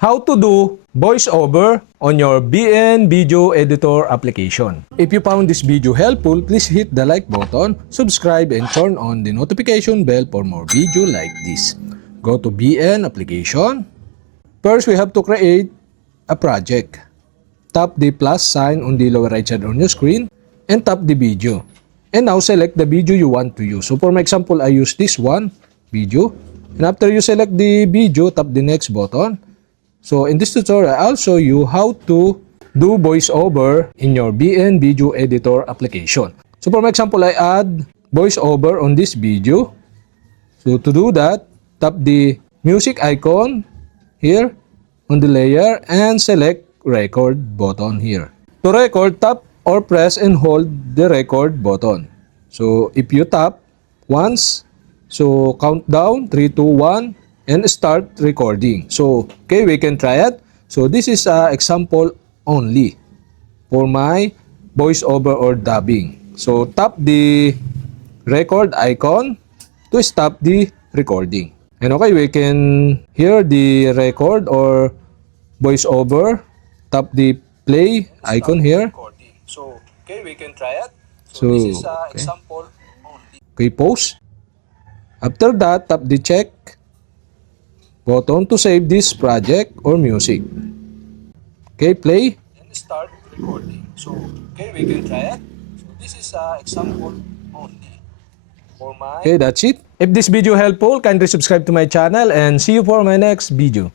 how to do voiceover on your BN Video Editor application. If you found this video helpful, please hit the like button, subscribe, and turn on the notification bell for more video like this. Go to BN application. First, we have to create a project. Tap the plus sign on the lower right side on your screen and tap the video. And now select the video you want to use. So for my example, I use this one video. And after you select the video, tap the next button. So in this tutorial, I'll show you how to do voiceover in your BN Video Editor application. So for my example, I add voiceover on this video. So to do that, tap the music icon here on the layer and select record button here. To record, tap or press and hold the record button. So if you tap once, so count down 3, 2, 1 and start recording. So okay, we can try it. So this is an example only for my voiceover or dubbing. So tap the record icon to stop the recording. And okay, we can hear the record or voiceover. Tap the play icon here. So okay, we can try it. So this is an example only. Okay, pause. After that, tap the check button to save this project or music. Okay, play. And start recording. So, okay, we can try it. So, this is an example only for my... Okay, that's it. If this video helpful, kindly subscribe to my channel and see you for my next video.